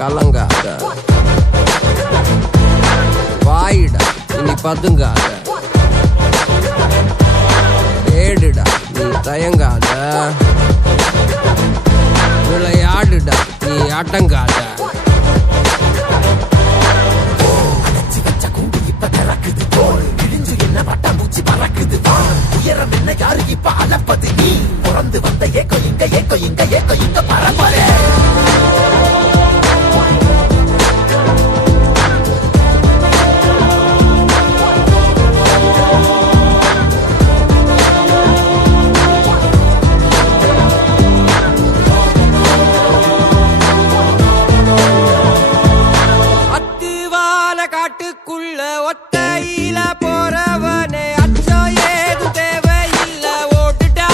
கலங்காத, வாயிடா இனி பதுங்காத, ஏடுடா நீ தயங்காத, விளையாடுடா நீ அடங்காத. உயரம் என்ன யாரு இப்ப அளப்பது நீ பிறந்து வந்த ஏக்கோ இங்க ஏக்கோ இங்க ஏக்கோ இங்க பரம்பரை. அத்துவால காட்டுக்குள்ள ஒத்தையில போறவனே அச்சம் ஏது தேவையில்ல ஓட்டுடா.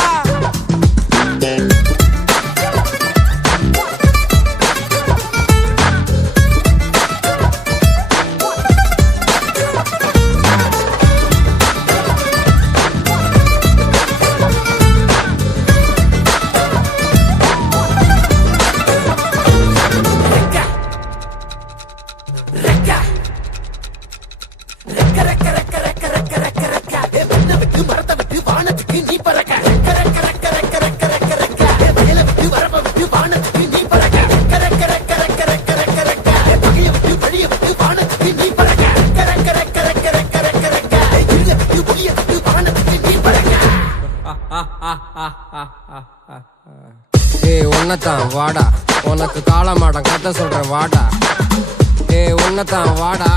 உன்னதான் வாடா, உனக்கு காலமாடம் கத்த சொல்றேன் வாடா. உன்னதான் வாடா,